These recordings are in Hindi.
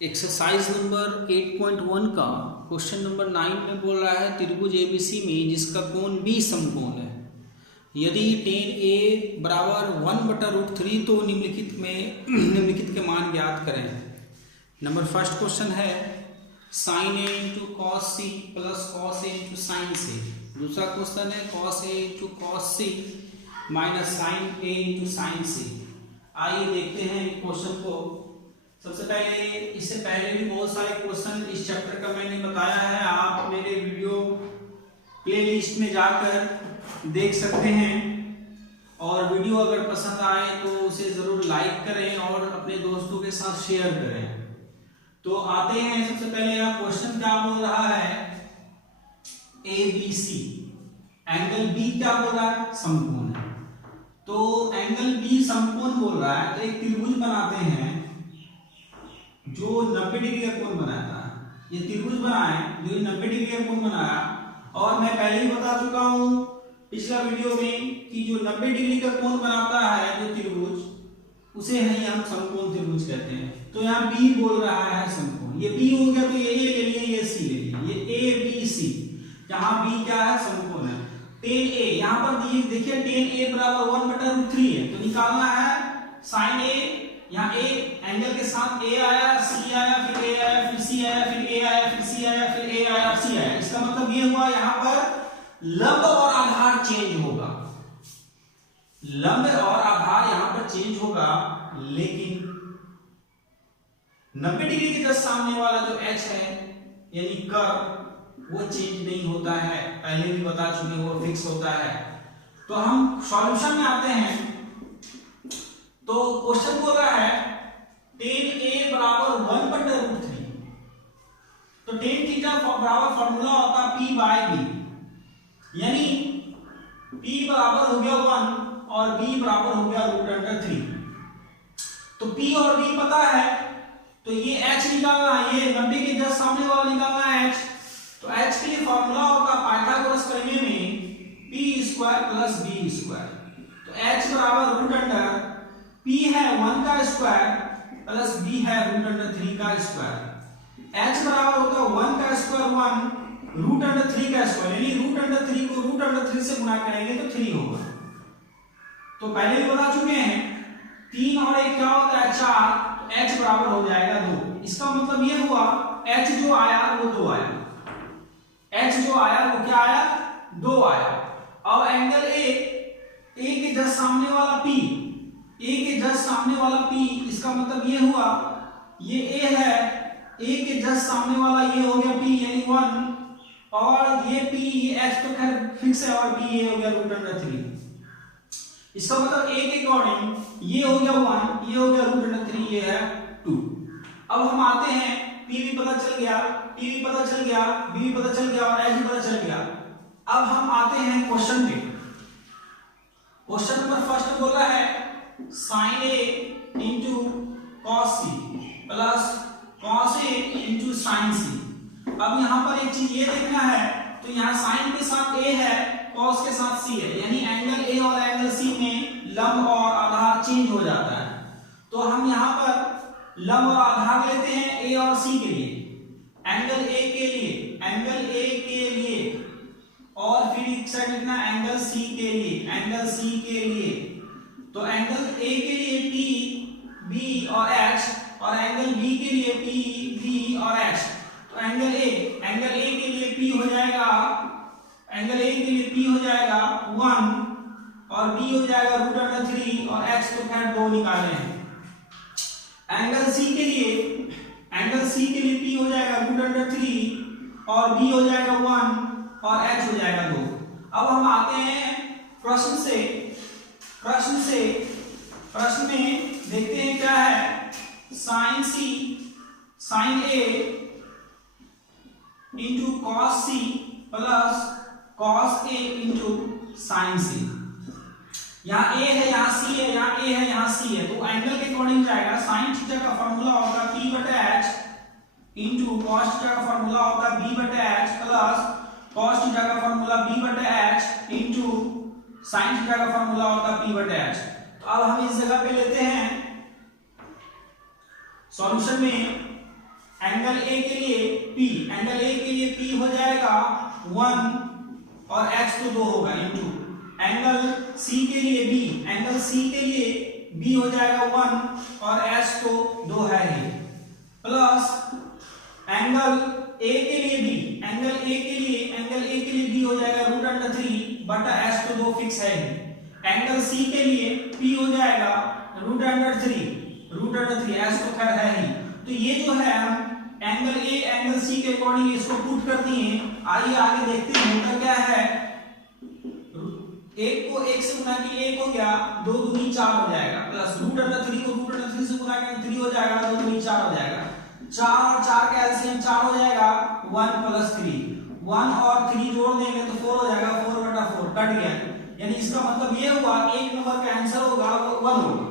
एक्सरसाइज नंबर 8.1 का क्वेश्चन नंबर 9 में बोल रहा है त्रिभुज एबीसी में जिसका कोण बी समकोण है, यदि tan A बराबर 1/√3 तो निम्नलिखित के मान ज्ञात करें। नंबर फर्स्ट क्वेश्चन है sin A into cos C plus cos A into sine C. दूसरा क्वेश्चन है cos A into cos C minus sine A into sine C. आइए देखते हैं क्वेश्चन को। सबसे पहले इससे पहले भी बहुत सारे क्वेश्चन इस चैप्टर का मैंने बताया है, आप मेरे वीडियो प्लेलिस्ट में जाकर देख सकते हैं। और वीडियो अगर पसंद आए तो उसे जरूर लाइक करें और अपने दोस्तों के साथ शेयर करें। तो आते हैं, सबसे पहले यह क्वेश्चन क्या बोल रहा है, A B C angle B क्या बोल रहा है, समकोण है। तो एंगल बी समकोण बोल रहा है, तो एक त्रिभुज बनाते हैं जो 90 डिग्री का कोण बनाता है। ये त्रिभुज बनाए जो 90 डिग्री का कोण बनाया, और मैं पहले ही बता चुका हूं पिछला वीडियो में कि जो 90 डिग्री का कोण बनाता है जो त्रिभुज, उसे ही हम समकोण त्रिभुज कहते हैं। तो यहाँ बी बोल रहा है समकोण, ये बी हो गया तो ये ए ले लिए, ये सी ले लिए, ये ए बी सी। जहां बी क्या है, समकोण है। tan A यहाँ पर देखिए tan A बराबर 1/√3 है, तो निकालना है sin A। यहाँ A एंगल के साथ A आया, C आया, फिर A आया, फिर C आया, फिर A आया, फिर C आया, फिर A आया और C आया। इसका मतलब ये हुआ यहाँ पर लंब और आधार चेंज होगा, लंब और आधार यहाँ पर चेंज होगा, लेकिन 90 डिग्री के जस्ट सामने वाला जो H है यानी कर्व, वो चेंज नहीं होता है, पहले भी बता चुके, वो फिक्स होता है। तो हम सॉल्यूशन में आते हैं। तो क्वेश्चन बोल रहा है tan A बराबर 1/√3। तो tan थीटा बराबर फॉर्मूला होता है P बाय B, यानी P बराबर हो गया 1 और B बराबर हो गया √3। तो P और B पता है, तो ये H निकालना है, ये 90 के जस्ट सामने वाला निकालना है H। तो H के लिए फॉर्मूला होगा पाइथागोरस प्रमेय में p² + b²। तो H बराबर P है 1 का स्क्वायर प्लस B है √3 का स्क्वायर। H बराबर होता है 1 का स्क्वायर 1 √3 का स्क्वायर, यानी √3 को √3 से गुणा करेंगे तो 3 होगा। तो पहले भी बता चुके हैं 3 और 1 क्या होता है 4, तो H बराबर हो जाएगा 2। इसका मतलब ये हुआ H जो आया वो 2 आया, H जो आया वो क्या आया, 2 आया। अब एंगल A के जस्ट सामने वाला P, A के जस्ट सामने वाला P, इसका मतलब ये हुआ ये A है, A के जस्ट सामने वाला ये हो गया P यानी 1, और ये P ये H तो खैर फिक्स है, और P ये हो गया √3। इसका मतलब A के अकॉर्डिंग ये हो गया 1, ये हो गया √3, ये है 2। अब हम आते हैं, P भी पता चल गया, P भी पता चल गया, B भी पता चल गया और H भी पता चल गया। अब हम आते हैं क्वेश्चन पे। क्वेश्चन नंबर फर्स्ट बोल रहा है sin A into cos C plus cos A into sin C। अब यहाँ पर एक चीज ये देखना है, तो यहाँ sin के साथ A है, cos के साथ C है, यानी एंगल A और एंगल C में लंब और आधार चेंज हो जाता है। तो हम यहाँ पर लंब और आधार लेते हैं A और C के लिए, एंगल A के लिए, एंगल A के लिए, और फिर एक साइड लिखना एंगल C के लिए, एंगल C के लिए। तो एंगल A के लिए P, B और H, और एंगल B के लिए P, B और H। तो एंगल A के लिए P हो जाएगा, एंगल A के लिए P हो जाएगा 1 और B हो जाएगा √3 और H तो खैर 2 निकाले हैं। एंगल C के लिए P हो जाएगा √3 और B हो जाएगा 1 और H हो जाएगा 2। अब हम आते हैं प्रश्न में देखते हैं क्या है, sin A into cos C plus cos A into sin C। यहाँ A है, यहाँ C है, यहाँ A है, यहाँ C है, तो एंगल के अकॉर्डिंग जाएगा। sin थीटा का फॉर्मूला होगा P/H इंटू cos थीटा का फॉर्मूला होगा B/H प्लस cos थीटा का formula B/H into sin theta का फॉर्मूला होगा P/H। तो अब हम इस जगह पे लेते हैं सॉल्यूशन में एंगल ए के लिए P, एंगल ए के लिए P हो जाएगा 1 और H तो 2 होगा इनटू एंगल C के लिए B, एंगल C के लिए B हो जाएगा 1 और H तो 2 है ही, प्लस एंगल A के लिए B, एंगल A के लिए B हो जाएगा √3 बटा H तो 2 फिक्स है ही, एंगल C के लिए P हो जाएगा √3 H तो खैर है ही। तो ये जो है एंगल A एंगल C के अकॉर्डिंग इसको पुट कर दिए। आइए आगे देखते हैं होता क्या है। एक को एक से गुना किए 1 हो गया, 2 दूनी 4 हो जाएगा, प्लस √3 को √3 से गुना किए 3 हो जाएगा, 2 दूनी 4 हो जाएगा, 4 और 4 का एलसीएम 4 हो जाएगा, 1 + 3, 1 और 3 जोड़ देंगे तो 4 हो जाएगा, 4/4 कट गया। यानी इसका मतलब ये हुआ एक नंबर का आंसर होगा वो 1 होगा,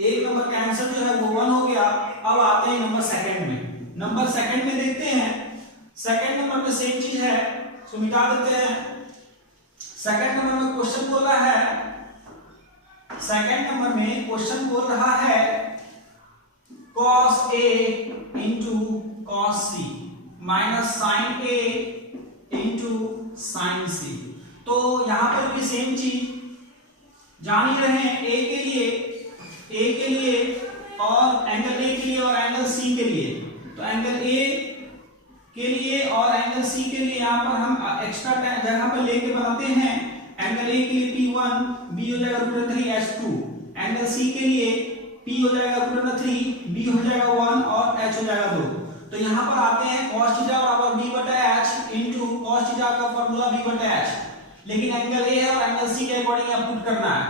एक नंबर का आंसर जो है वो 1 हो गया। अब आते हैं नंबर सेकंड में। नंबर सेकंड में देखते हैं, सेकंड नंबर में सेम चीज है, सो मिटा देते हैं। सेकंड नंबर में क्वेश्चन बोल रहा है, सेकंड नंबर में क्वेश्चन बोल रहा है cos A into cos C minus sin A into sin C। तो यहां पर भी सेम चीज जान ही रहे हैं, A के लिए और एंगल A के लिए और एंगल C के लिए। तो एंगल A के लिए और एंगल C के लिए यहाँ पर हम एक्स्ट्रा जगह पर लेके बनाते हैं। एंगल A के लिए P1, B हो जाएगा √3 H2, एंगल C के लिए P हो जाएगा √3, B हो जाएगा 1 और H हो जाएगा 2। तो यहाँ पर आते हैं cos थीटा बराबर B/H इनटू cos थीटा का फार्मूला B/H, लेकिन एंगल A है और एंगल C के अकॉर्डिंग आप पुट करना है,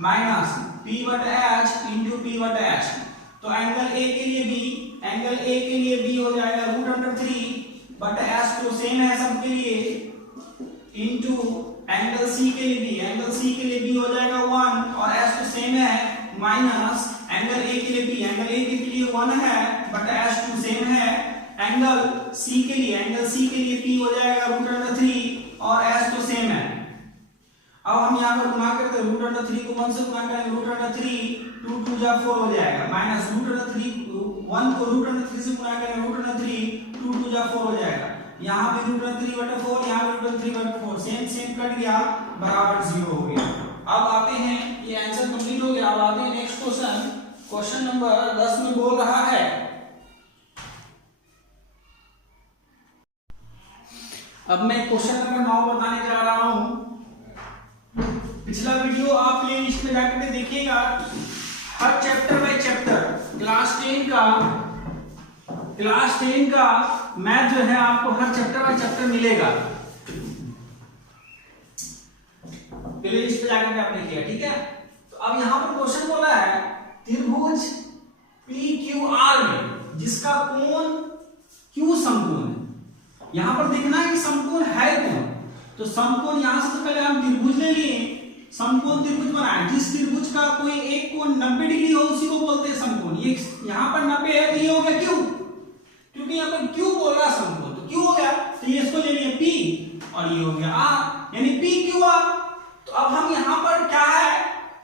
माइनस P/H इनटू P/H। तो एंगल A के लिए B हो जाएगा √3 बट H तो सेम है सबके लिए, इनटू एंगल C के लिए B हो जाएगा 1 और H तो सेम है, माइनस एंगल A के लिए 1 है बट H तो सेम है, एंगल C के लिए P हो जाएगा √3 और H तो सेम है। अब हम यहाँ पर गुना करते हैं, √3 को 1 से गुना करेंगे, √3 2 2 जा 4 हो जाएगा, माइनस √3 1 को √3 से गुना करेंगे, √3 2 2 जा 4 हो जाएगा। यहाँ पे √3/4, यहाँ पे √3/4 सेम कट गया, बराबर 0 हो गया। अब आते हैं, ये आंसर कंप्लीट हो गया। अब आते हैं नेक्स्ट क्वेश्चन, क्वेश्चन नंबर 10 में बोल रहा है, अब मैं क्वेश्चन नंबर 9 बताने जा रहा हूं। पिछला वीडियो आप प्लेलिस्ट में जाकर के देखिएगा, हर चैप्टर बाय चैप्टर क्लास 10 का मैथ जो है आपको हर चैप्टर बाय चैप्टर मिलेगा, प्लेलिस्ट पे जाकर के आप देखिएगा, ठीक है। तो अब यहाँ पर क्वेश्चन बोला है त्रिभुज PQR में जिसका कोण Q समकोण है, यहां पर देखना है कि समकोण है कौन। तो समकोण यहां से तो पहले हम त्रिभुज ले लिए, समकोण त्रिभुज बनाए, जिस त्रिभुज का कोई एक कोण 90 डिग्री हो उसी को बोलते हैं समकोण। ये यहां पर 90 है तो ये हो गया Q, क्योंकि यहां पर Q बोल रहा है समकोण, तो Q हो गया, तो ये इसको ले लिए P और ये हो गया R, यानी PQR। तो अब हम यहां पर क्या है,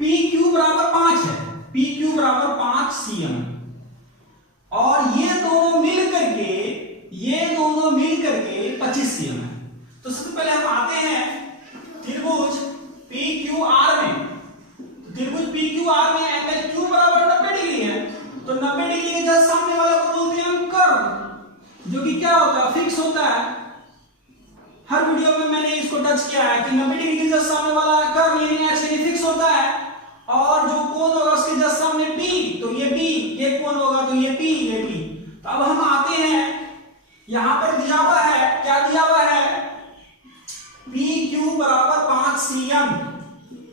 PQ बराबर 5 है, PQ बराबर 5 cm, और ये दोनों मिल करके 25 cm है। तो सबसे पहले हम आते हैं त्रिभुज PQR में। त्रिभुज PQR में एंगल Q बराबर 90 डिग्री है, तो 90 डिग्री के जस्ट सामने वाला को बोलते हैं हम कर्व, जो कि क्या होता है, फिक्स होता है। हर वीडियो में मैंने इसको टच किया है कि 90 डिग्री के जस्ट सामने वाला कर्व यानी एक्चुअली फिक्स होता है, और जो कोण होगा उसके जस्ट सामने P, तो ये P, ये कोण होगा तो ये P, ये P। तो अब हम आते हैं, यहां पर दिया हुआ है, क्या दिया हुआ है, PQ बराबर 5 cm,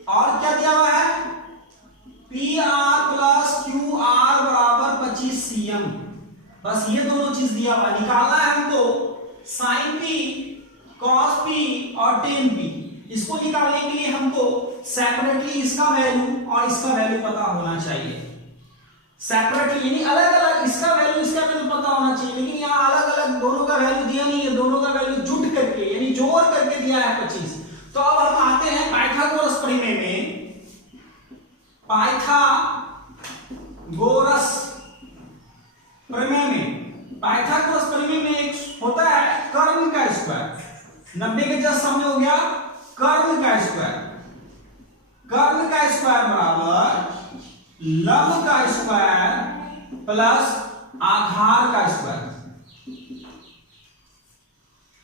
और क्या दिया हुआ है, PR प्लस QR बराबर 25 cm। बस ये दोनों चीज दिया हुआ, निकालना है हमको sin P, cos P और tan P। इसको निकालने के लिए हमको सेपरेटली इसका वैल्यू और इसका वैल्यू पता होना चाहिए, सेपरेटली यानी अलग अलग इसका वैल्यू पता होना चाहिए, लेकिन यहाँ अलग अलग दोनों का वैल्यू दिया नहीं है, दोनों का वैल्यू जुट करके यानी जोड़ करके दिया है 25। तो अब हम आते हैं पाइथागोरस प्रमेय में, पाइथागोरस 90 के जस्ट सामने हो गया कर्ण का स्क्वायर। कर्ण का स्क्वायर बराबर लंब का स्क्वायर प्लस आधार का स्क्वायर।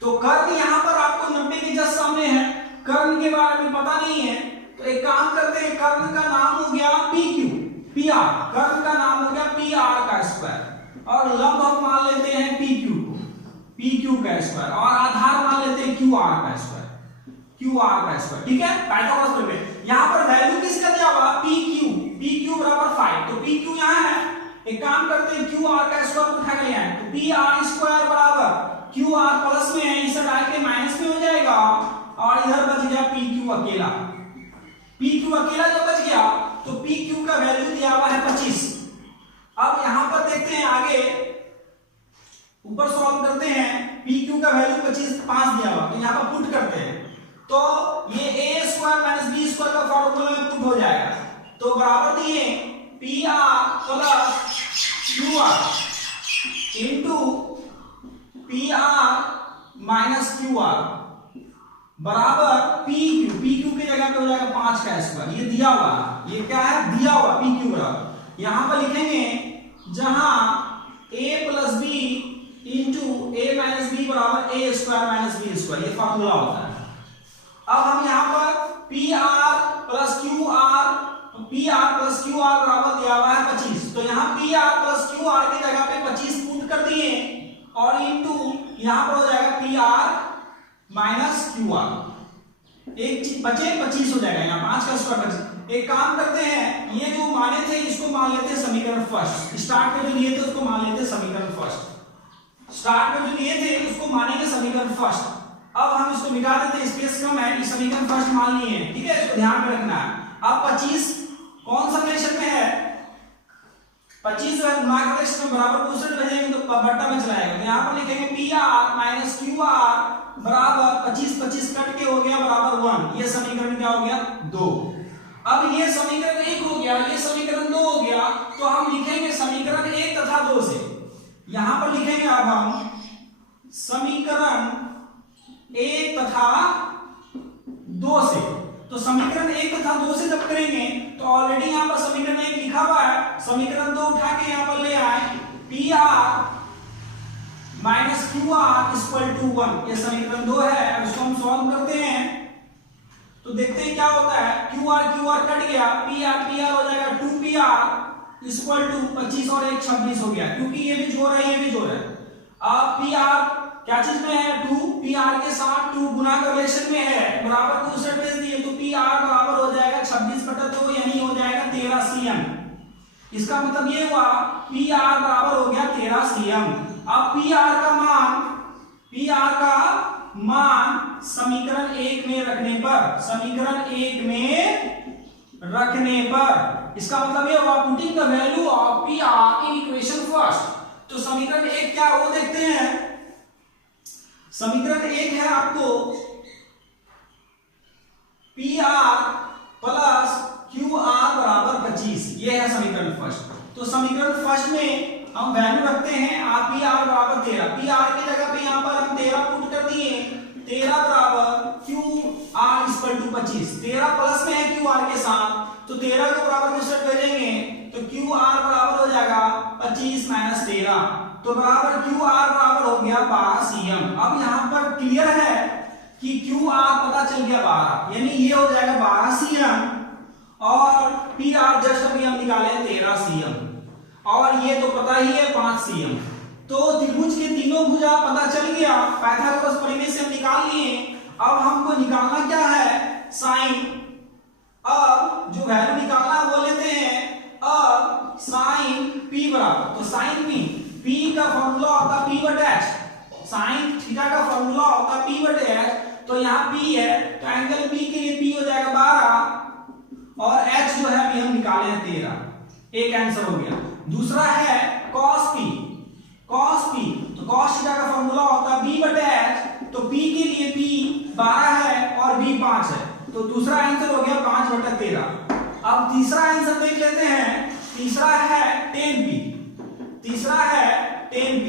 तो कर्ण यहां पर आपको 90 के जस्ट सामने है, कर्ण के बारे में पता नहीं है, तो एक काम करते हैं, कर्ण का नाम हो गया PQ, PR, कर्ण का नाम हो गया PR का स्क्वायर, और लंब हम मान लेते हैं PQ को, PQ का स्क्वायर, और आधार मान लेते हैं QR का स्क्वायर, QR का स्क्वायर। ठीक है, पाइथागोरस प्रमेय। यहां पर वैल्यू किसका दिया हुआ? PQ बराबर 5, तो PQ यहां है, एक काम करते हैं QR का स्क्वायर उठा के ले आए, तो PR स्क्वायर बराबर QR प्लस में है, इसे डाल के माइनस में हो जाएगा, और इधर बच गया PQ अकेला। PQ अकेला जब बच गया तो PQ का वैल्यू दिया हुआ है 25। अब यहां पर देखते हैं आगे, ऊपर सॉल्व करते हैं, PQ का वैल्यू 5 दिया हुआ, तो यहां पर पुट करते हैं, तो ये a square minus b square का फॉर्मूला में पुट हो जाएगा, तो बराबर दिए PR plus QR into PR minus QR बराबर PQ की जगह पे हो जाएगा 5 का स्क्वायर, ये दिया हुआ, ये क्या है? दिया हुआ PQ बराबर, यहां पर लिखेंगे जहां a plus b into a minus b बराबर a square minus b square, ये फॉर्मूला होता है। अब हम यहां पर PR प्लस QR बराबर दिया हुआ है 25, तो यहां PR प्लस QR की जगह पे 25 पुट कर दिए, और इंटू यहां पर हो जाएगा PR माइनस QR, एक चीज बचे 25 हो जाएगा, यहाँ 5 का स्क्वायर बचे। एक काम करते हैं, ये जो माने थे इसको मान लेते हैं समीकरण फर्स्ट, स्टार्ट में जो लिए थे उसको मान लेते हैं समीकरण फर्स्ट, स्टार्ट में जो लिए थे उसको मानेंगे समीकरण फर्स्ट। अब हम इसको मिटा देते हैं, स्पेस कम है, इस समीकरण फर्स्ट मान लिए हैं, ठीक है, इसको ध्यान में रखना है। अब 25 कौन सा रिलेशन में है? 25 जो है गुणाकार रिलेशन में बराबर को दूसरे भेजेंगे तो बट्टा में चलाएगा, तो यहाँ पर लिखेंगे PR माइनस QR बराबर 25 कट के हो गया बराबर 1, ये समीकरण क्या हो गया? 2। अब ये समीकरण 1 हो गया, ये समीकरण 2 हो गया, तो हम लिखेंगे समीकरण 1 तथा 2 से, यहां पर लिखेंगे अब हम समीकरण 1 तथा 2 से, तो समीकरण 1 तथा 2 से जब करेंगे तो ऑलरेडी यहां पर समीकरण 1 लिखा हुआ है, समीकरण 2 उठा के यहां पर ले आए, PR minus QR equal to 1, ये समीकरण 2 है। अब इसको हम सॉल्व करते हैं तो देखते हैं क्या होता है, QR कट गया, PR हो जाएगा 2PR इक्वल टू 25 और 1 26 हो गया, क्योंकि ये भी जोड़ है ये भी जोड़ है। अब PR क्या चीज में है? 2, PR के साथ 2 गुना का रिलेशन में है, बराबर को दूसरे भेज दिए, तो PR बराबर हो जाएगा 26/2, यानी हो जाएगा 13 cm। इसका मतलब ये हुआ PR बराबर हो गया 13 cm। अब PR का मान समीकरण 1 में रखने पर, इसका मतलब ये हुआ putting the value of PR in equation first. तो समीकरण 1 क्या वो देखते हैं, समीकरण 1 है आपको PR प्लस QR बराबर 25, ये है समीकरण फर्स्ट। तो समीकरण फर्स्ट में हम वैल्यू रखते हैं, आप PR बराबर 13, PR की जगह पे यहां पर हम 13 पुट कर दिए, 13 बराबर QR इक्वल टू 25, 13 प्लस में है QR के साथ, तो 13 को बराबर दूसरे भेजेंगे तो QR बराबर हो जाएगा 25 माइनस 13, तो बराबर QR बराबर हो गया 12 cm। अब यहां पर क्लियर है कि QR पता चल गया 12, यानी ये हो जाएगा 12 cm, और PR जस्ट अभी हम निकाले 13 cm, और ये तो पता ही है 5 cm। तो त्रिभुज के तीनों भुजा पता चल गया, पाइथागोरस प्रमेय से हम निकाल लिए। अब हमको निकालना क्या है? साइन। अब जो वैल्यू निकालना है वो लेते हैं, अब साइन P बराबर, तो साइन P का फॉर्मूला होता P/h, साइन थीटा का फॉर्मूला होता P/h, तो यहाँ P है, तो एंगल P के लिए P हो जाएगा 12, और H जो है अभी हम निकाले हैं 13, एक आंसर हो गया। दूसरा है cos P, तो cos थीटा का फॉर्मूला होता है B/h, तो P के लिए P 12 है और B 5 है, तो दूसरा आंसर हो गया 5/13। अब तीसरा आंसर देख लेते हैं, तीसरा है 10P, तीसरा है 10P,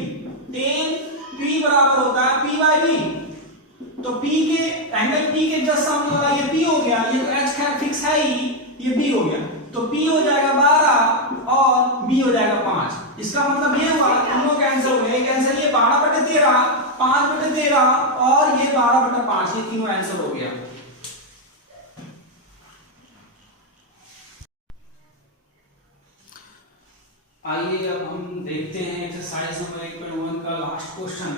10P बराबर होता है P/B, तो तो P के एंगल P के जस्ट सामने वाला ये P हो गया, ये तो H खैर फिक्स है ही, ये B हो गया, तो P हो जाएगा 12 और B हो जाएगा 5। इसका मतलब ये हुआ तीनों कैंसिल हो गए, कैंसिल, ये 12/13, 5/13 और ये 12/5, ये तीनों आंसर हो गया। आइए अब हम देखते हैं एक्सरसाइज नंबर 1.1 का last question,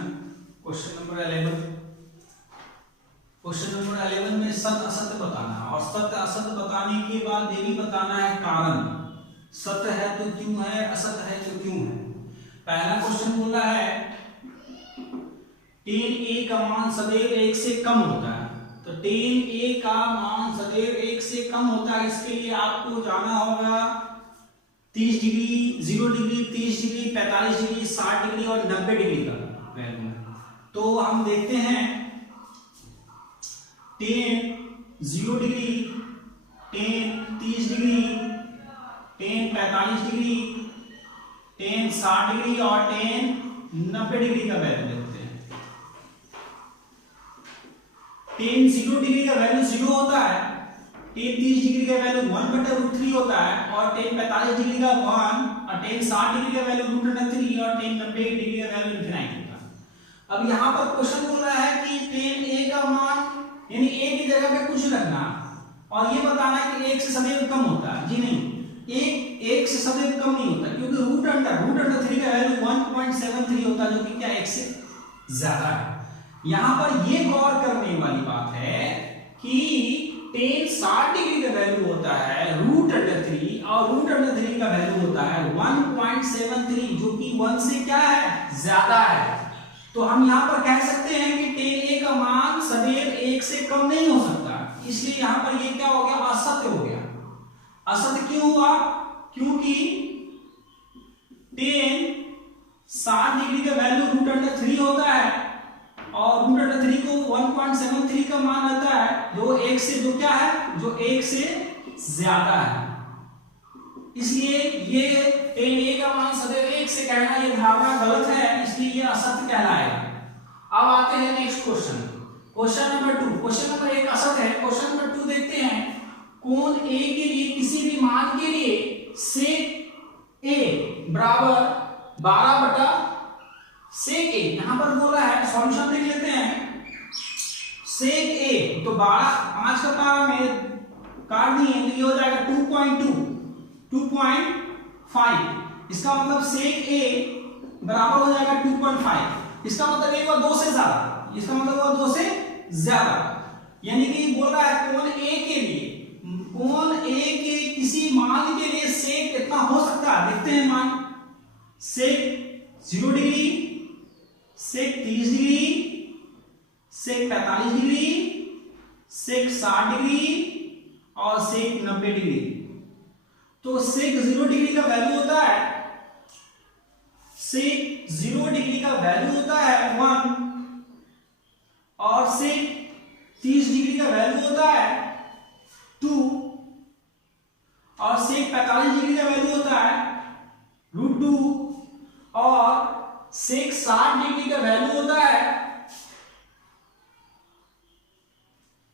question number 11। Question number 11 में सत्य असत्य बताना है, और सत्य असत्य बताने के बाद ये भी बताना है कारण, सत्य है तो क्यों है, असत्य है तो क्यों है। पहला क्वेश्चन बोला है tan a का मान सदैव 1 से कम होता है, तो tan a का मान सदैव 1 से कम होता है, इसके लिए आपको जाना होगा 30 degree, 0 degree, 30 degree, 45 degree, 60 degree और 90 डिग्री का वैल्यू। तो हम देखते हैं tan 0 degree, tan 30 degree, tan 45 degree, tan 60 degree और tan 90 डिग्री का वैल्यू देखते हैं। tan 0 डिग्री का वैल्यू 0 होता है, tan 30 डिग्री का वैल्यू 1/√3 होता है, और tan 45 डिग्री का 1, और tan 60 डिग्री का वैल्यू √3 और tan 90 डिग्री का वैल्यू इनफिनाइट होता है। अब यहाँ पर क्वेश्चन बोल रहा है कि tan a का मान यानी a की जगह पे कुछ रखना और ये बताना है कि 1 से सदैव कम होता है। जी नहीं, 1 से सदैव कम नहीं होता, क्योंकि √3 का वैल्यू 1.73 होता है, जो कि क्या 1 से ज्यादा है। यहाँ पर ये गौर करने वाली बात है कि tan 60 डिग्री का वैल्यू होता है √3 और √3 का वैल्यू होता है 1.73, जो कि 1 से क्या है, ज्यादा है। तो हम यहाँ पर कह सकते हैं कि tan a का मान सदैव 1 से कम नहीं हो सकता, इसलिए यहाँ पर ये क्या हो गया, असत्य हो गया। असत्य क्यों हुआ, क्योंकि tan 60 डिग्री का वैल्यू √3 होता है और √3 को 1.73 का मान रहता है, जो 1 से, जो क्या है, जो 1 से ज्यादा है। इसलिए ये tan a का मान सदैव 1 से कहना, ये धारणा गलत है, इसलिए ये असत्य कहलाएगा। अब आते हैं next question, question number 2। Question number 1 असत्य है, क्वेश्चन नंबर 2 देखते हैं। कोण a के लिए किसी भी मान के लिए sec a बराबर 12/sec a, यहां पर बोला है, सॉल्यूशन देख लेते हैं। sec a तो 12, 5 का पावर में काट दिए तो ये हो जाएगा 2.5, इसका मतलब sec a बराबर हो जाएगा 2.5, इसका मतलब ये हुआ 2 से ज्यादा, इसका मतलब हुआ 2 से ज्यादा, यानी कि बोल रहा है कोण a के लिए, कोण a के किसी मान के लिए sec कितना हो सकता है, देखते हैं मान। sec 0 degree, sec 30 degree, sec 45 degree, sec 60 degree और sec 90 डिग्री। तो sec 0 डिग्री का वैल्यू होता है, sec 0 डिग्री का वैल्यू होता है 1, और sec 30 डिग्री का वैल्यू होता है 2, और sec 45 डिग्री का वैल्यू होता है √2, और sec 60 डिग्री का वैल्यू होता है,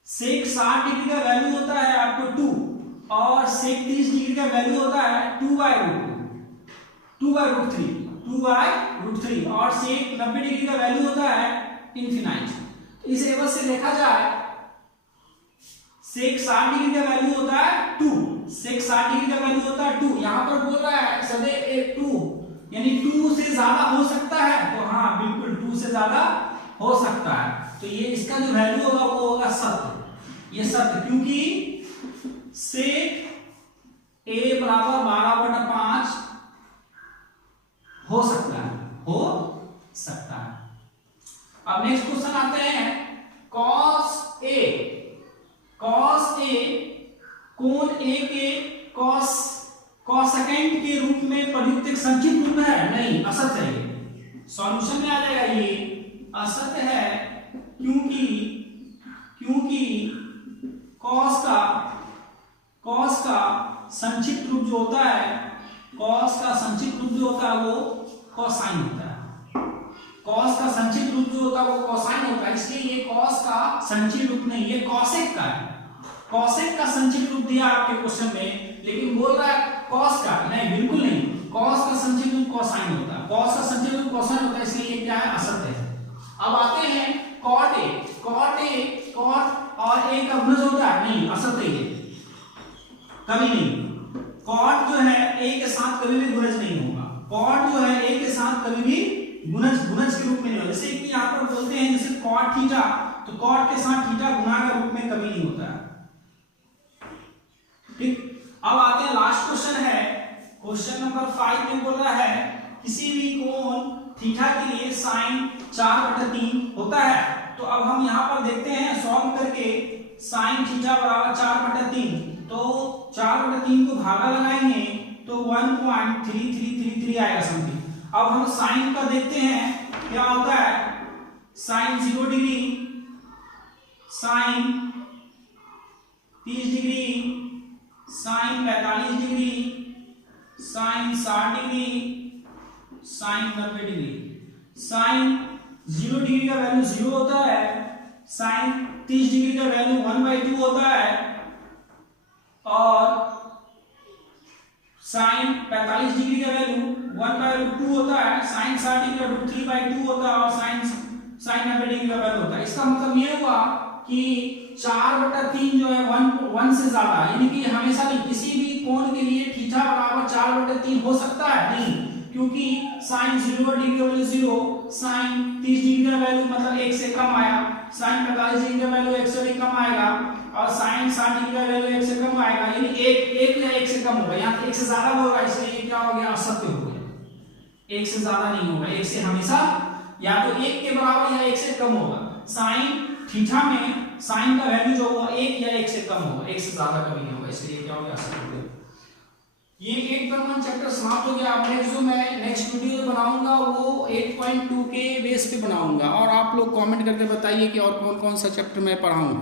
sec 60 डिग्री का वैल्यू होता है आपको 2, और sec 30 डिग्री का वैल्यू होता है 2/√3, और sec 90 डिग्री का वैल्यू होता है इनफिनाइट। तो इस एवज से देखा जाए sec 60 डिग्री का वैल्यू होता है 2, sec 60 डिग्री का वैल्यू होता है 2, यहां पर बोल रहा है सदैव एक 2, यानी 2 से ज्यादा हो सकता है, तो हाँ बिल्कुल 2 से ज्यादा हो सकता है, तो ये इसका जो वैल्यू होगा वो होगा सत्य, ये सत्य, क्योंकि sec a बराबर 12/5 हो सकता है, हो सकता है। अब नेक्स्ट क्वेश्चन आते हैं, cos a कोण a के cosecant के रूप में प्रयुक्त एक संक्षिप्त रूप है, नहीं, असत्य है, ये सॉल्यूशन में आ जाएगा, ये असत्य है, क्योंकि cos का संक्षिप्त रूप जो होता है, वो कोसाइन होता है। कॉस का संचित रूप जो होता है वो कोसाइन होता है, इसलिए ये कॉस का संचित रूप नहीं, ये कॉसेक का है। कॉसेक का संचित रूप दिया आपके क्वेश्चन में, लेकिन बोल रहा है कॉस का, नहीं बिल्कुल नहीं, कॉस का संचित रूप कोसाइन होता है, कॉस का संचित रूप कोसाइन होता है, इसलिए ये क्या है, असत्य है। अब आते हैं कॉट ए, कॉट और ए का गुणज होता है, नहीं असत्य है, कभी नहीं। कॉट जो है ए के साथ कभी भी गुणज नहीं होगा, कॉट जो है ए के साथ कभी भी गुणज के रूप में नहीं होगा। जैसे कि यहाँ पर बोलते हैं जैसे कॉट थीटा, तो कॉट के साथ थीटा गुणा के रूप में कभी नहीं होता है, ठीक। अब आते हैं लास्ट क्वेश्चन है, क्वेश्चन नंबर 5 में बोल रहा है किसी भी कोण थीटा के लिए साइन 4/3 होता है। तो अब हम यहाँ पर देखते हैं सॉल्व करके, साइन थीटा बराबर 4/3, तो 4/3 को भागा लगाएंगे तो 1.3333 आएगा समथिंग। अब हम साइन का देखते हैं क्या होता है, sine 0 degree, sine 30 degree, sine 45 degree, sine 60 degree, sine 90 degree. Sine 0 degree का वैल्यू 0 होता है, साइन 30 डिग्री का वैल्यू 1/2 होता है, और साइन 45 डिग्री का वैल्यू 1/2 होता है, साइन 60 डिग्री का 3/2 होता है, और साइन 90 डिग्री का वैल्यू होता है। इसका मतलब ये हुआ कि 4/3 जो है 1 से ज्यादा, यानी कि हमेशा नहीं, किसी भी कोण के लिए थीटा बराबर 4/3 हो सकता है नहीं, क्योंकि साइन 0 डिग्री का वैल्यू 0, साइन 30 डिग्री का वैल्यू मतलब 1 से कम आया, साइन 45 डिग्री का वैल्यू 1 से भी कम आएगा, और साइन 60 डिग्री का वैल्यू 1 से कम आएगा, यानी 1 या 1 से कम होगा। यहाँ 1 से ज्यादा होगा, इसलिए ये क्या हो गया, असत्य हो गया। 1 से ज्यादा नहीं होगा, 1 से हमेशा या तो 1 के बराबर या 1 से कम होगा। साइन थीटा में साइन का वैल्यू जो होगा 1 या 1 से कम होगा, 1 से ज्यादा कभी नहीं होगा, इसलिए क्या हो गया, असत्य हो गया। ये 8.1 चैप्टर समाप्त हो गया। अब नेक्स्ट जो मैं नेक्स्ट वीडियो बनाऊंगा वो 8.2 के बेस पे बनाऊंगा, और आप लोग कमेंट करके बताइए कि और कौन कौन सा चैप्टर मैं पढ़ाऊं।